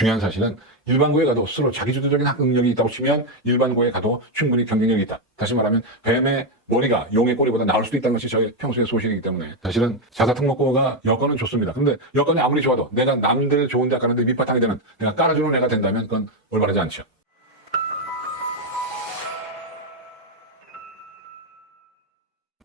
중요한 사실은 일반고에 가도 스스로 자기주도적인 학 능력이 있다고 치면 일반고에 가도 충분히 경쟁력이 있다. 다시 말하면 뱀의 머리가 용의 꼬리보다 나을 수도 있다는 것이 저의 평소의 소신이기 때문에 사실은 자사특목고가 여건은 좋습니다. 근데 여건이 아무리 좋아도 내가 남들 좋은 대학 가는데 밑바탕이 되는 내가 깔아주는 애가 된다면 그건 올바르지 않죠.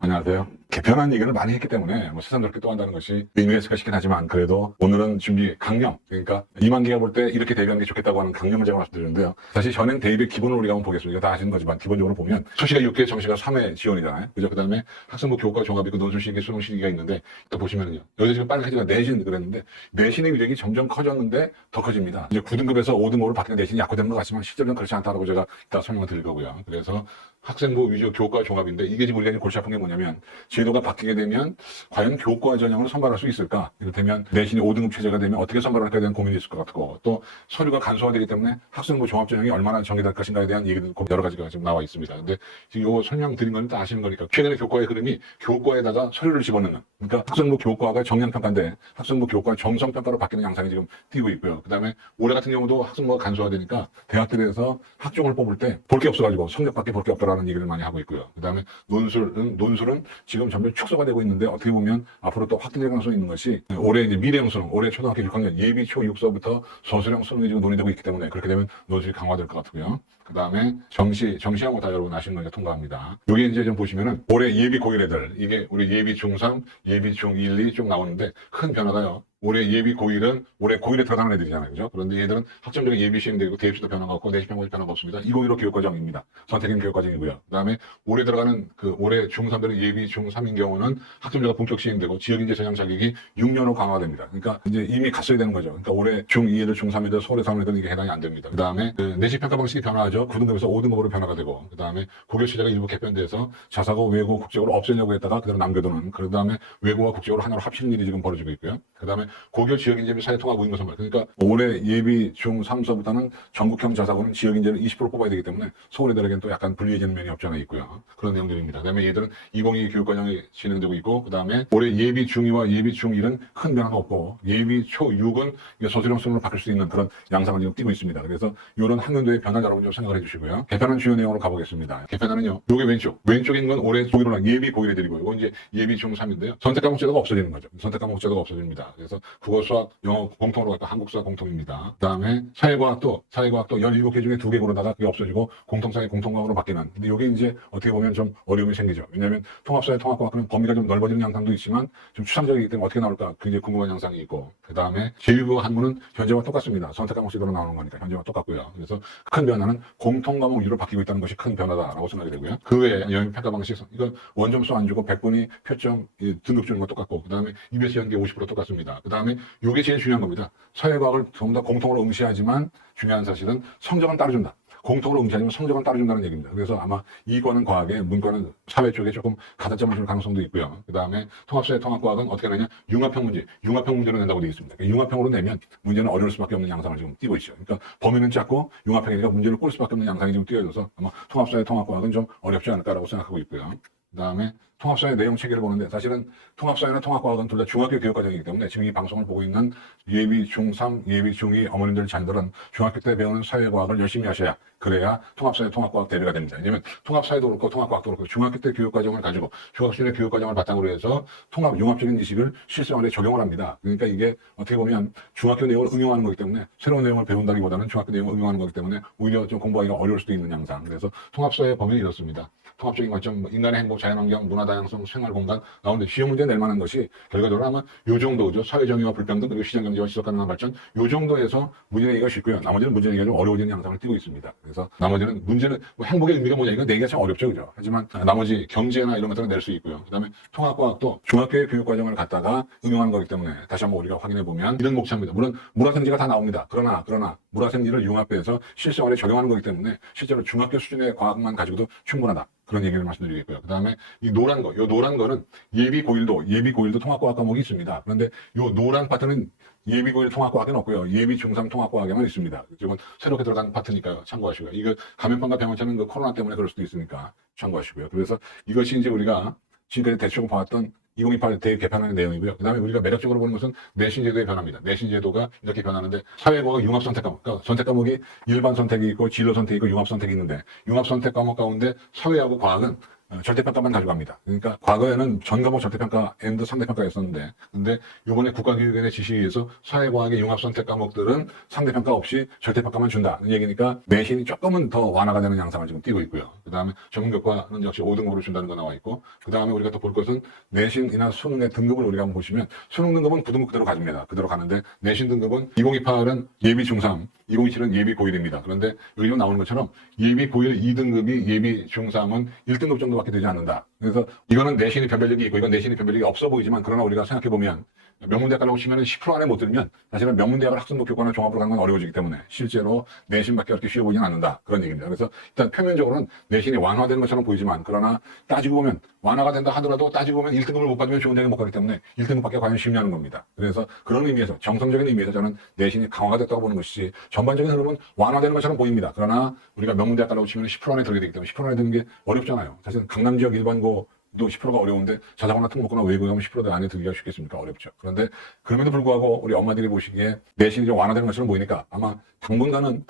안녕하세요. 개편한 얘기를 많이 했기 때문에 새삼스럽게 또 한다는 것이 의미가 있을까 싶긴 하지만 그래도 오늘은 준비 강령, 그러니까 이만기가 볼 때 이렇게 대비하는 게 좋겠다고 하는 강령을 제가 말씀드리는데요. 사실 현행 대입의 기본을 우리가 한번 보겠습니다. 다 아시는 거지만 기본적으로 보면 수시가 6회, 정시가 3회 지원이잖아요. 그죠? 그 다음에 학생부 교과 종합이 그 논술 시기, 수능 시기가 있는데 또 보시면요. 여기 지금 빨간 해지가 내신 그랬는데 내신의 위력이 점점 커졌는데 더 커집니다. 이제 9등급에서 5등급으로 바뀌는 내신이 약화되는 것 같지만 실제로는 그렇지 않다고 제가 이따 설명을 드릴 거고요. 그래서 학생부 위주 교과 종합인데 이게 지금 우리가 골치 아픈 게 뭐냐면 제도가 바뀌게 되면 과연 교과 전형을 선발할 수 있을까? 이를테면 내신이 5등급 체제가 되면 어떻게 선발할까에 대한 고민이 있을 것 같고 또 서류가 간소화되기 때문에 학생부 종합 전형이 얼마나 정리될 것인가에 대한 얘기도 여러 가지가 지금 나와 있습니다. 근데 지금 이거 설명드린 건 다 아시는 거니까 최근에 교과의 흐름이 교과에다가 서류를 집어넣는 그러니까 학생부 교과가 정량평가인데 학생부 교과 정성평가로 바뀌는 양상이 지금 띄고 있고요. 그 다음에 올해 같은 경우도 학생부가 간소화되니까 대학들에서 학종을 뽑을 때 볼 게 없어가지고 성적밖에 볼 게 없다라는 얘기를 많이 하고 있고요. 그 다음에 논술은 지금 점점 축소가 되고 있는데 어떻게 보면 앞으로 또 확대될 가능성이 있는 것이 올해 이제 미래형 수능, 올해 초등학교 6학년 예비 초 6서부터 서술형 수능이 지금 논의되고 있기 때문에 그렇게 되면 논술이 강화될 것 같고요. 그 다음에 정시하고 다 여러분 아시는 거니까 통과합니다. 여기 이제 좀 보시면은 올해 예비 고1 애들, 이게 우리 예비 중3, 예비 중1, 2 쭉 나오는데 큰 변화가요. 올해 예비 고1은 올해 고1에 들어가는 애들이잖아요. 그죠? 그런데 얘들은 학점적인 예비 시행되고 대입시도 변화가 없고 내신 평가도 변화가 없습니다. 2015 교육과정입니다. 선택형 교육과정이고요. 그 다음에 올해 들어가는 올해 중3들은 예비 중3인 경우는 학점제가 본격 시행되고 지역인재 전형 자격이 6년 후 강화됩니다. 그러니까 이제 이미 갔어야 되는 거죠. 그러니까 올해 중2 애들, 중3 애들, 서울에 사는 애들은 이게 해당이 안 됩니다. 그 다음에 내신 평가 방식이 변화하죠. 9등급에서 5등급으로 변화가 되고 그 다음에 고교 체제가 일부 개편돼서 자사고, 외고, 국제고를 없애려고 했다가 그대로 남겨두는 그 다음에 외고와 국제고를 하나로 합치는 일이 지금 벌어지고 있고요. 그 다음에 고교 지역인재 및 사회통합 의무 선발. 그러니까 올해 예비 중3서부터는 전국형 자사고는 지역인재를 20% 뽑아야 되기 때문에 서울 애들에게는 또 약간 불리해지는 면이 없지 않아 있고요. 그런 내용들입니다. 그 다음에 얘들은 2022 교육과정이 진행되고 있고 그 다음에 올해 예비 중2와 예비 중1은 큰 변화가 없고 예비 초 6은 서술형 수능으로 바뀔 수 있는 그런 양상을 지금 띄고 있습니다. 그래서 이런 학년도의 변화 여러분 좀 생각을 해주시고요. 개편한 주요 내용으로 가보겠습니다. 개편하는요. 요게 왼쪽에 있는 건 올해 고1로 예비 고1 애들이고 이건 이제 예비 중3인데요. 선택 과목 제도가 없어지는 거죠. 선택 과목 제도가 없어집니다. 그래서 국어, 수학, 영어 공통으로 갈까 한국 수학 공통입니다. 그 다음에 사회과학도 17개 중에 2개 고르다가 그게 없어지고 공통사회 공통과목으로 바뀌는. 근데 이게 이제 어떻게 보면 좀 어려움이 생기죠. 왜냐하면 통합사회 통합과학은 범위가 좀 넓어지는 양상도 있지만 좀 추상적이기 때문에 어떻게 나올까 굉장히 궁금한 양상이 있고 그 다음에 제1부 한문은 현재와 똑같습니다. 선택 과목 제도로 나오는 거니까 현재와 똑같고요. 그래서 큰 변화는 공통과목 위로 바뀌고 있다는 것이 큰 변화다라고 생각이 되고요. 그 외에 영역평가 방식 이건 원점수 안 주고 100분이 표점 등급 주는 거 똑같고 그 다음에 EBS 연계 50% 똑같습니다. 그 다음에 요게 제일 중요한 겁니다. 사회과학을 전부 다 공통으로 응시하지만 중요한 사실은 성적은 따라준다. 공통으로 응시하지만 성적은 따라준다는 얘기입니다. 그래서 아마 이과는 과학에 문과는 사회 쪽에 조금 가산점을 줄 가능성도 있고요. 그 다음에 통합사회 통합과학은 어떻게 내냐 융합형 문제로 낸다고 되어 있습니다. 융합형으로 내면 문제는 어려울 수밖에 없는 양상을 지금 띄고 있죠. 그러니까 범위는 작고 융합형이니까 문제를 꿀 수밖에 없는 양상이 지금 띄어져서 아마 통합사회 통합과학은 좀 어렵지 않을까라고 생각하고 있고요. 그 다음에 통합사회 내용 체계를 보는데 사실은 통합사회나 통합과학은 둘 다 중학교 교육과정이기 때문에 지금 이 방송을 보고 있는 예비 중3, 예비 중2 어머님들 자녀들은 중학교 때 배우는 사회과학을 열심히 하셔야 그래야 통합사회 통합과학 대비가 됩니다. 왜냐하면 통합사회도 그렇고 통합과학도 그렇고 중학교 때 교육과정을 가지고 중학생의 교육과정을 바탕으로 해서 융합적인 지식을 실생활에 적용을 합니다. 그러니까 이게 어떻게 보면 중학교 내용을 응용하는 거기 때문에 새로운 내용을 배운다기보다는 중학교 내용을 응용하는 거기 때문에 오히려 좀 공부하기가 어려울 수도 있는 양상. 그래서 통합사회 범위는 이렇습니다. 통합적인 관점, 인간의 행복, 자연환경, 문화다양성, 생활공간 나오는데 시험 문제 낼 만한 것이 결과적으로 아마 요 정도죠. 사회정의와 불평등 그리고 시장경제와 지속가능한 발전 요 정도에서 문제 내기가 쉽고요. 나머지는 문제 내기가 좀 어려워지는 양상을 띄고 있습니다. 그래서 나머지는 문제는 뭐 행복의 의미가 뭐냐 이건 내기가 참 어렵죠. 그죠? 하지만 나머지 경제나 이런 것들은 낼 수 있고요. 그 다음에 통합과학도 중학교의 교육과정을 갖다가 응용하는 거기 때문에 다시 한번 우리가 확인해 보면 이런 목차입니다. 물론 물화생지가 다 나옵니다. 그러나 물화생지를 융합해서 실생활에 적용하는 거기 때문에 실제로 중학교 수준의 과학만 가지고도 충분하다. 그런 얘기를 말씀드리겠고요. 그 다음에 이 노란 거는 예비 고1도 통합과학 과목이 있습니다. 그런데 요 노란 파트는 예비 고1 통합과학에는 없고요. 예비 중3 통합과학에만 있습니다. 이건 새롭게 들어간 파트니까 참고하시고요. 이거 감염병과 병원차는 그 코로나 때문에 그럴 수도 있으니까 참고하시고요. 그래서 이것이 이제 우리가 지금까지 대충 봐왔던 2028 대입 개편하는 내용이고요. 그 다음에 우리가 매력적으로 보는 것은 내신 제도의 변화입니다. 내신 제도가 이렇게 변하는데 사회과학 융합 선택 과목, 그러니까 선택 과목이 일반 선택이 있고 진로 선택이 있고 융합 선택이 있는데 융합 선택 과목 가운데 사회하고 과학은 절대평가만 가져갑니다. 그러니까 과거에는 전과목 절대평가 앤드 상대평가였었는데 근데 이번에 국가교육원의 지시에 의해서 사회과학의 융합선택 과목들은 상대평가 없이 절대평가만 준다는 얘기니까 내신이 조금은 더 완화가 되는 양상을 지금 띄고 있고요. 그 다음에 전문교과는 역시 5등급으로 준다는 거 나와 있고 그 다음에 우리가 또 볼 것은 내신이나 수능의 등급을 우리가 한번 보시면 수능 등급은 9등급 그대로 가집니다. 그대로 가는데 내신 등급은 2028은 예비 중3, 2027은 예비 고1입니다. 그런데 여기 좀 나오는 것처럼 예비 고1 2등급이 예비 중3은 1등급 정도밖에 되지 않는다. 그래서 이거는 내신이 변별력이 있고 이건 내신이 변별력이 없어 보이지만 그러나 우리가 생각해보면 명문대학 가려고 치면 10% 안에 못 들면 사실은 명문대학을 학생목표과나 종합으로 가는 건 어려워지기 때문에 실제로 내신밖에 그렇게 쉬워 보이진 않는다. 그런 얘기입니다. 그래서 일단 표면적으로는 내신이 완화되는 것처럼 보이지만 그러나 따지고 보면 완화가 된다 하더라도 따지고 보면 1등급을 못 받으면 좋은 대학에 못 가기 때문에 1등급 받기가 과연 쉽냐는 겁니다. 그래서 그런 의미에서 정성적인 의미에서 저는 내신이 강화가 됐다고 보는 것이지 전반적인 흐름은 완화되는 것처럼 보입니다. 그러나 우리가 명문대학 가려고 치면 10% 안에 들게 되기 때문에 10% 안에 드는 게 어렵잖아요. 사실 강남 지역 일반고 도 10%가 어려운데 자사고나 특목고나 외국에 가면 10% 안에 들기가 쉽겠습니까? 어렵죠. 그런데 그럼에도 불구하고 우리 엄마들이 보시기에 내신이 좀 완화되는 것처럼 보이니까 아마 당분간은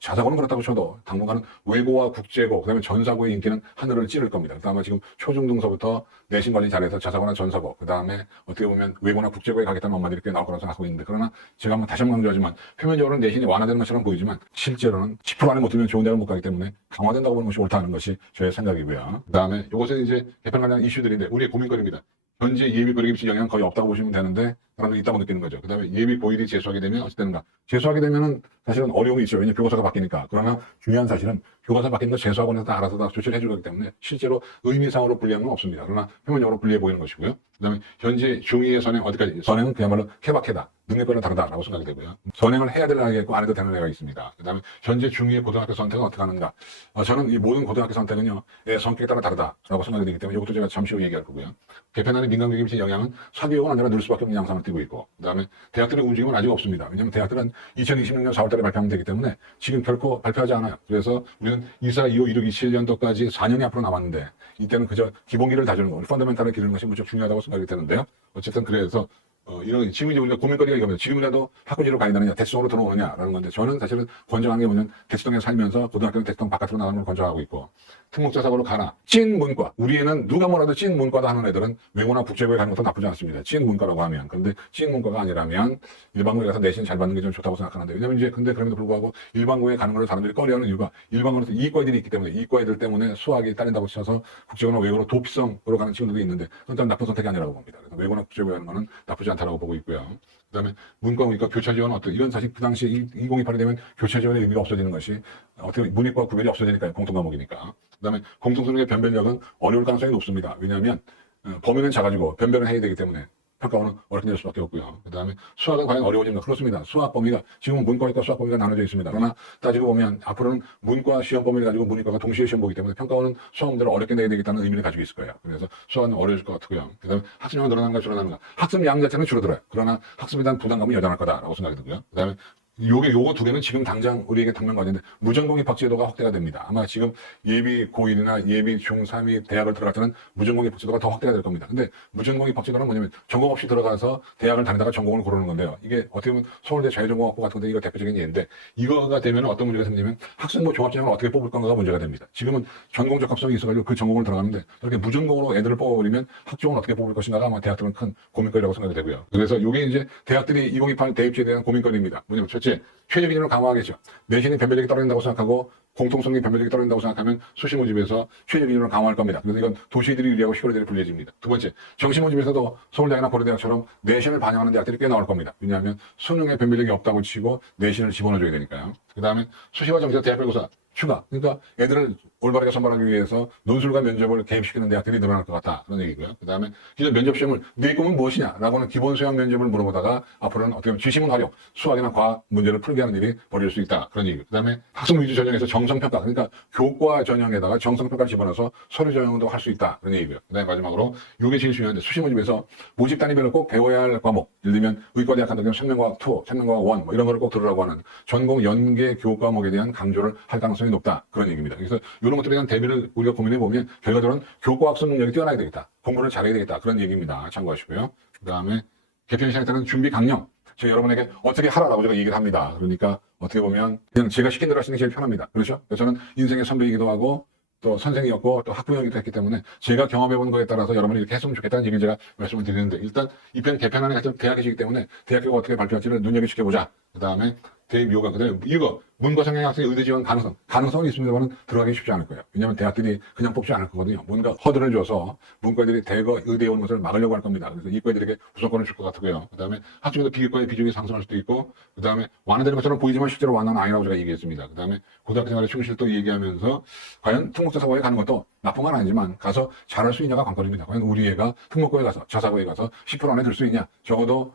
자사고는 그렇다고 쳐도 당분간은 외고와 국제고 그다음에 전사고의 인기는 하늘을 찌를 겁니다. 그다음에 지금 초중등서부터 내신 관리 잘해서 자사고나 전사고 그다음에 어떻게 보면 외고나 국제고에 가겠다는 엄마들이 꽤 나올 거라고 생각하고 있는데 그러나 제가 다시 한번 강조하지만 표면적으로는 내신이 완화되는 것처럼 보이지만 실제로는 10% 안에 못 들면 좋은 대학을 못 가기 때문에 강화된다고 보는 것이 옳다는 것이 저의 생각이고요. 그다음에 이것은 이제 개편관련 이슈들인데 우리의 고민거리입니다. 현재 예비 고력에 미친 영향은 거의 없다고 보시면 되는데 사람들이 있다고 느끼는 거죠. 그 다음에 예비 고일이 재수하게 되면 어찌 되는가. 재수하게 되면은 사실은 어려움이 있죠. 왜냐하면 교과서가 바뀌니까. 그러나 중요한 사실은 교과서 바뀌는 거 재수학원에서 다 알아서 다 조치를 해줄 거기 때문에 실제로 의미상으로 불리한 건 없습니다. 그러나 표면적으로 불리해 보이는 것이고요. 그 다음에 현재 중2의 선행 어디까지? 선행은 그야말로 케바케다. 능력별로 다르다라고 생각이 되고요. 선행을 해야 될 나이가 안 해도 되는 애가 있습니다. 그 다음에 현재 중2의 고등학교 선택은 어떻게 하는가? 저는 이 모든 고등학교 선택은요. 성격에 따라 다르다라고 생각이 되기 때문에 이것도 제가 잠시 후에 얘기할 거고요. 개편안의 민간교육에 미친 영향은 사교육은 언제나 늘 수밖에 없는 양상을 띠고 있고 그 다음에 대학들의 움직임은 아직 없습니다. 왜냐하면 대학들은 2026년 4월달에 발표하면 되기 때문에 지금 결코 발표하지 않아요. 그래서 우리는 24, 25, 26, 27년도까지 4년이 앞으로 남았는데 이때는 그저 기본기를 다지는 거, 펀더멘탈을 기르는 것이 무척 중요하다고 생각이 되는데요. 어쨌든 그래서 이런 지금 이제 우리가 고민거리가 이겁니다. 지금이라도 학군지로 가야 대치동으로 들어오느냐라는 건데 저는 사실은 권장한 게 뭐냐면 대치동에 살면서 고등학교는 대치동 바깥으로 나가는 걸 권장하고 있고 특목자사고로 가나 찐 문과 우리 애는 누가 뭐라도 찐 문과다 하는 애들은 외고나 국제고에 가는 것도 나쁘지 않습니다. 찐 문과라고 하면 그런데 찐 문과가 아니라면 일반고에 가서 내신 잘 받는 게 좀 좋다고 생각하는데 왜냐면 이제 근데 그럼에도 불구하고 일반고에 가는 걸 사람들이 꺼려하는 이유가 일반고에서 이과 애들이 있기 때문에 이과 애들 때문에 수학이 딸린다고 쳐서 국제고나 외고로 도피성으로 가는 친구들이 있는데 그건 나쁜 선택이 아니라고 봅니다. 그래서 외고나 국제고에 가는 거는 나쁘지 않다고 보고 있고요. 그다음에 문과 문이과 교차 지원은 어떤 이건 사실 그 당시 2028이 되면 교차 지원의 의미가 없어지는 것이 어떻게 문이과 구별이 없어지니까요. 공통 과목이니까. 그다음에 공통수능의 변별력은 어려울 가능성이 높습니다. 왜냐하면 범위는 작아지고 변별은 해야 되기 때문에 평가원은 어렵게 될 수밖에 없고요. 그 다음에 수학은 과연 어려워진가? 그렇습니다. 수학 범위가 지금은 문과와 수학 범위가 나눠져 있습니다. 그러나 따지고 보면 앞으로는 문과 시험 범위를 가지고 문이과가 동시에 시험 보기 때문에 평가원은 수학 문제를 어렵게 내야 되겠다는 의미를 가지고 있을 거예요. 그래서 수학은 어려워질 것 같고요. 그 다음에 학습량은 늘어나는가 줄어나는가? 학습 양 자체는 줄어들어요. 그러나 학습에 대한 부담감은 여전할 거다라고 생각이 들고요. 그 다음에 요거 두 개는 지금 당장 우리에게 당면 과제인데 무전공입 박제도가 확대가 됩니다. 아마 지금 예비 고1이나 예비 중3이 대학을 들어갈 때는 무전공입 박제도가 더 확대가 될 겁니다. 근데 무전공입 박제도는 뭐냐면 전공 없이 들어가서 대학을 다니다가 전공을 고르는 건데요. 이게 어떻게 보면 서울대 자유전공학부 같은 데 이거 대표적인 예인데 이거가 되면 어떤 문제가 생기냐면 학생부 종합전형을 어떻게 뽑을 건가가 문제가 됩니다. 지금은 전공 적합성이 있어가지고 그 전공을 들어가는데 이렇게 무전공으로 애들을 뽑아버리면 학종을 어떻게 뽑을 것인가가 아마 대학들은 큰 고민거리라고 생각이 되고요. 그래서 이게 이제 대학들이 2028 대입제에 대한 고민거리입니다. 뭐냐면 첫째, 최저 기준을 강화하겠죠. 내신이 변별력이 떨어진다고 생각하고 공통성이 변별력이 떨어진다고 생각하면 수시 모집에서 최저 기준을 강화할 겁니다. 그래서 이건 도시들이 유리하고 시골들이 불리해집니다. 두 번째, 정시 모집에서도 서울대학이나 고려대학처럼 내신을 반영하는 대학들이 꽤 나올 겁니다. 왜냐하면 수능에 변별력이 없다고 치고 내신을 집어넣어줘야 되니까요. 그 다음에 수시와 정시와 대학별고사 추가. 그러니까 애들을 올바르게 선발하기 위해서 논술과 면접을 개입시키는 대학들이 늘어날 것 같다. 그런 얘기고요. 그 다음에 기존 면접 시험을 네 꿈은 무엇이냐? 라고는 기본 수학 면접을 물어보다가 앞으로는 어떻게 보면 지시문 활용, 수학이나 과학 문제를 풀게 하는 일이 벌어질 수 있다. 그런 얘기고. 그 다음에 학습 위주 전형에서 정성평가. 그러니까 교과 전형에다가 정성평가를 집어넣어서 서류 전형도 할 수 있다. 그런 얘기고요. 그 다음에 마지막으로 이게 제일 중요한데 수시 모집에서 모집 단위별로 꼭 배워야 할 과목. 예를 들면 의과대학 같은 경우는 생명과학 2, 생명과학 1 뭐 이런 거를 꼭 들으라고 하는 전공 연계 교과목에 대한 강조를 할 가능성이 높다. 그런 얘기입니다. 그래서 이런 이런 것들에 대한 대비를 우리가 고민해 보면 결과적으로는 교과 학습 능력이 뛰어나야 되겠다. 공부를 잘해야 되겠다. 그런 얘기입니다. 참고하시고요. 그 다음에 개편 시간에 따른 준비 강령. 제가 여러분에게 어떻게 하라라고 제가 얘기를 합니다. 그러니까 어떻게 보면 그냥 제가 시킨 대로 하시는 게 제일 편합니다. 그렇죠? 그래서 저는 인생의 선배이기도 하고 또 선생이었고 또 학부형이기도 했기 때문에 제가 경험해본 거에 따라서 여러분이 이렇게 했으면 좋겠다는 얘기를 제가 말씀을 드리는데 일단 이 편 개편안에 같은 대학이시기 때문에 대학교가 어떻게 발표할지를 눈여겨 지켜보자. 그 다음에 대입 요강, 그 다음에 이거 문과 성향 학생의 의대 지원 가능성은 있습니다만 들어가기 쉽지 않을 거예요. 왜냐하면 대학들이 그냥 뽑지 않을 거거든요. 뭔가 허들을 줘서 문과들이 대거 의대에 오는 것을 막으려고 할 겁니다. 그래서 이과들에게 우선권을 줄 것 같고요. 그 다음에 학종에도 비교과의 비중이 상승할 수도 있고, 그 다음에 완화되는 것처럼 보이지만 실제로 완화는 아니라고 제가 얘기했습니다. 그 다음에 고등학교 생활의 충실 또 얘기하면서 과연 특목자사고에 가는 것도 나쁜 건 아니지만 가서 잘할 수 있냐가 관건입니다. 과연 우리 애가 특목고에 가서 자사고에 가서 10% 안에 들 수 있냐? 적어도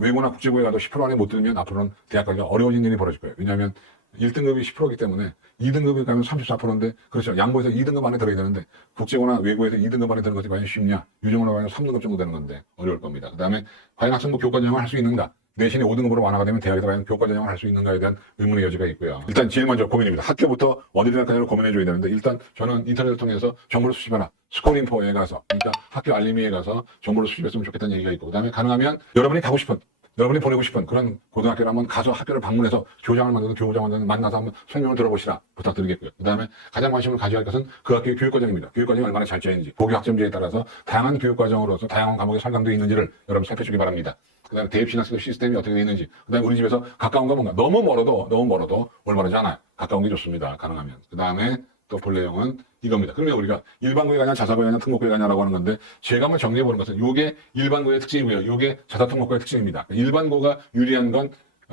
외고나 국제고에 가도 10% 안에 못 들면 앞으로는 대학 가기가 어려워진 일이 벌어질 거예요. 왜냐하면 1등급이 10%이기 때문에 2등급이 가면 34%인데 그렇죠. 양보해서 2등급 안에 들어야 되는데 국제고나 외고에서 2등급 안에 드는 것이 과연 쉽냐? 유종으로 가면 3등급 정도 되는 건데 어려울 겁니다. 그 다음에 과연 학생부 교과 전형을 할 수 있는가? 내신이 5등급으로 완화가 되면 대학에 과연 교과 전형을 할 수 있는가에 대한 의문의 여지가 있고요. 일단 제일 먼저 고민입니다. 학교부터 어디 대학까지를 고민해줘야 되는데 일단 저는 인터넷을 통해서 정보를 수집하라. 스코링포에 가서 그러니까 학교 알림이에 가서 정보를 수집했으면 좋겠다는 얘기가 있고 그 다음에 가능하면 여러분이 가고 싶은 여러분이 보내고 싶은 그런 고등학교를 한번 가서 학교를 방문해서 교장을 만들든 교부장을 만나서 한번 설명을 들어보시라 부탁드리겠고요. 그 다음에 가장 관심을 가져야 할 것은 그 학교의 교육과정입니다. 교육과정이 얼마나 잘 짜여있는지 고교 학점제에 따라서 다양한 교육과정으로서 다양한 과목이 설명되어 있는지를 여러분 살펴주기 바랍니다. 그 다음에 대입신학생 시스템이 어떻게 되어 있는지 그 다음에 우리 집에서 가까운 거 뭔가 너무 멀어도 올바르지 않아요. 가까운 게 좋습니다. 가능하면. 그 다음에 또 볼 내용은 이겁니다. 그러면 우리가 일반고에 가냐 자사고에 가냐 특목고에 가냐라고 하는 건데 제가 한번 정리해보는 것은 이게 일반고의 특징이고요. 이게 자사특목고의 특징입니다. 일반고가 유리한 건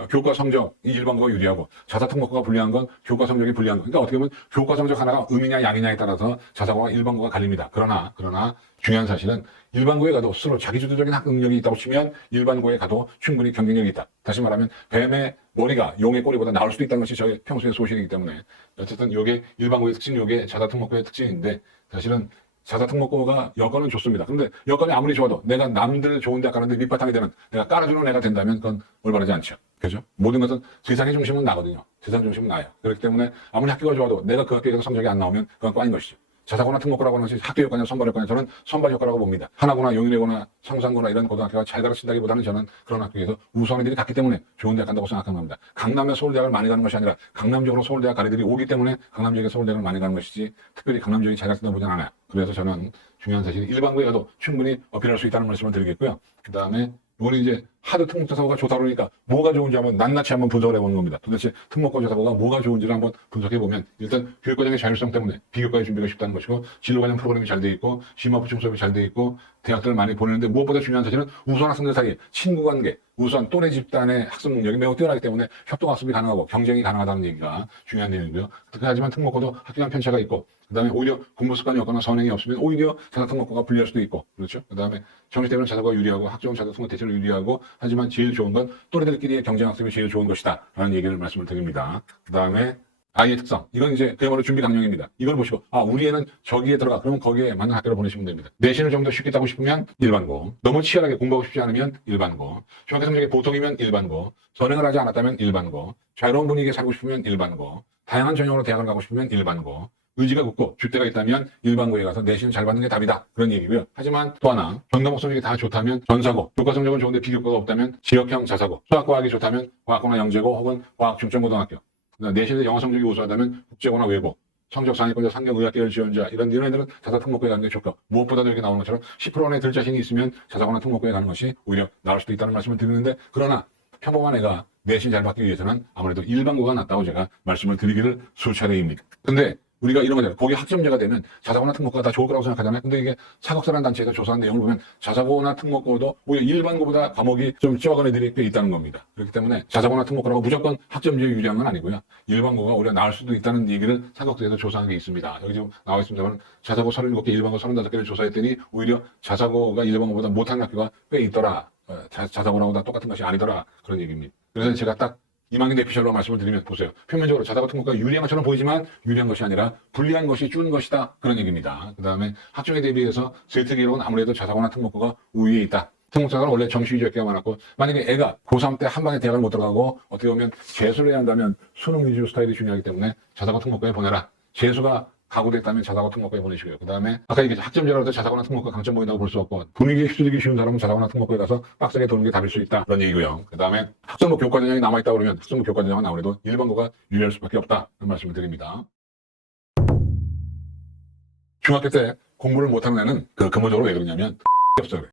교과 성적이 일반고가 유리하고 자사특목고가 불리한 건 교과 성적이 불리한 거. 그러니까 어떻게 보면 교과 성적 하나가 음이냐 양이냐에 따라서 자사고와 일반고가 갈립니다. 그러나 중요한 사실은 일반고에 가도 스스로 자기주도적인 학 능력이 있다고 치면 일반고에 가도 충분히 경쟁력이 있다. 다시 말하면 뱀의 머리가 용의 꼬리보다 나을 수도 있다는 것이 저의 평소의 소실이기 때문에 어쨌든 이게 일반고의 특징, 이게 자사특목고의 특징인데 사실은 자사특목고가 여건은 좋습니다. 그런데 여건이 아무리 좋아도 내가 남들 좋은 대학 가는데 밑바탕이 되는 내가 깔아주는 애가 된다면 그건 올바르지 않죠. 그죠? 모든 것은 세상의 중심은 나거든요. 세상 중심은 나예요. 그렇기 때문에 아무리 학교가 좋아도 내가 그 학교에 가서 성적이 안 나오면 그건 꽝인 것이죠. 자사고나 특목고라고 하는 것이 학교 효과냐 선발 효과냐 저는 선발 효과라고 봅니다. 하나고나 용인외고나 성산고나 이런 고등학교가 잘 가르친다기보다는 저는 그런 학교에서 우수한 애들이 갔기 때문에 좋은 대학 간다고 생각하는 겁니다. 강남에 서울대학을 많이 가는 것이 아니라 강남 지역으로 서울대학 갈 애들이 오기 때문에 강남 지역에 서울대학을 많이 가는 것이지 특별히 강남 지역이 잘 가르친다 보진 않아요. 그래서 저는 중요한 사실은 일반고에 가도 충분히 어필할 수 있다는 말씀을 드리겠고요. 그 다음에 이거는 이제 하드 특목자사고가 좋다 그러니까 뭐가 좋은지 한번 낱낱이 한번 분석을 해보는 겁니다. 도대체 특목고 자사고가 뭐가 좋은지를 한번 분석해보면 일단 교육과정의 자율성 때문에 비교과의 준비가 쉽다는 것이고 진로과정 프로그램이 잘 돼 있고 심화보충 수업이 잘 돼 있고 대학들을 많이 보내는데 무엇보다 중요한 사실은 우수한 학생들 사이에 친구관계 우수한 또래 집단의 학습 능력이 매우 뛰어나기 때문에 협동학습이 가능하고 경쟁이 가능하다는 얘기가 중요한 내용이고요. 하지만 특목고도 학교 간 편차가 있고 그 다음에 오히려 공부 습관이 없거나 선행이 없으면 오히려 자사특목고가 불리할 수도 있고 그렇죠. 그 다음에 정시 때문에 자사고가 유리하고 학종 자사특목 대체로 유리하고 하지만 제일 좋은 건 또래들끼리의 경쟁 학습이 제일 좋은 것이다 라는 얘기를 말씀을 드립니다. 그 다음에 아이의 특성 이건 이제 그야말로 준비 강령입니다. 이걸 보시고 우리 애는 저기에 들어가 그러면 거기에 맞는 학교를 보내시면 됩니다. 내신을 좀 더 쉽게 따고 싶으면 일반고 너무 치열하게 공부하고 싶지 않으면 일반고 중학교 성적이 보통이면 일반고 선행을 하지 않았다면 일반고 자유로운 분위기에 살고 싶으면 일반고 다양한 전형으로 대학을 가고 싶으면 일반고 의지가 굳고 줏대가 있다면 일반고에 가서 내신을 잘 받는 게 답이다. 그런 얘기고요. 하지만 또 하나 전과목 성적이 다 좋다면 전사고 교과 성적은 좋은데 비교과가 없다면 지역형 자사고 수학과학이 좋다면 과학고나 영재고 혹은 과학 중점고등학교 내신에서 영어 성적이 우수하다면 국제고나 외고 성적 상위권자 상경의학계열 지원자 이런 애들은 자사특목고에 가는 게 좋고 무엇보다도 이렇게 나오는 것처럼 10% 안에 들 자신이 있으면 자사고나 특목고에 가는 것이 오히려 나을 수도 있다는 말씀을 드리는데 그러나 평범한 애가 내신 잘 받기 위해서는 아무래도 일반고가 낫다고 제가 말씀을 드리기를 수차례입니다. 근데 우리가 이런 거잖아요. 거기 학점제가 되면 자사고나 특목고가 다 좋을 거라고 생각하잖아요. 근데 이게 사각사라는 단체에서 조사한 내용을 보면 자사고나 특목고도 오히려 일반고보다 과목이 좀 적은 애들이 꽤 있다는 겁니다. 그렇기 때문에 자사고나 특목고라고 무조건 학점제에 유리한 건 아니고요. 일반고가 오히려 나을 수도 있다는 얘기를 사각사에서 조사한 게 있습니다. 여기 지금 나와 있습니다만 자사고 37개, 일반고 35개를 조사했더니 오히려 자사고가 일반고보다 못한 학교가 꽤 있더라. 자사고랑 다 똑같은 것이 아니더라. 그런 얘기입니다. 그래서 제가 딱 이만기 내피셜로 말씀을 드리면 보세요. 표면적으로 자사고 특목고가 유리한 것처럼 보이지만 유리한 것이 아니라 불리한 것이 준 것이다. 그런 얘기입니다. 그 다음에 학종에 대비해서 세트 기록은 아무래도 자사고나 특목고가 우위에 있다. 특목자사고는 원래 정시 위주 학교가 많았고 만약에 애가 고3 때 한 방에 대학을 못 들어가고 어떻게 보면 재수를 해야 한다면 수능 위주 스타일이 중요하기 때문에 자사고 특목고에 보내라. 재수가 각오됐다면 자사고 특목고에 보내시고요. 그 다음에 아까 얘기했죠. 학점제라고 해서 자사고나 특목고 강점 보인다고 볼 수 없고 분위기에 휩쓸리기 쉬운 사람은 자사고나 특목고에 가서 빡세게 도는 게 답일 수 있다. 그런 얘기고요. 그 다음에 학점고 교과 전형이 남아있다 그러면 학점고 교과 전형은 아무래도 1번고가 유리할 수밖에 없다. 그런 말씀을 드립니다. 중학교 때 공부를 못하는 애는 근본적으로 왜 그러냐면 없어요.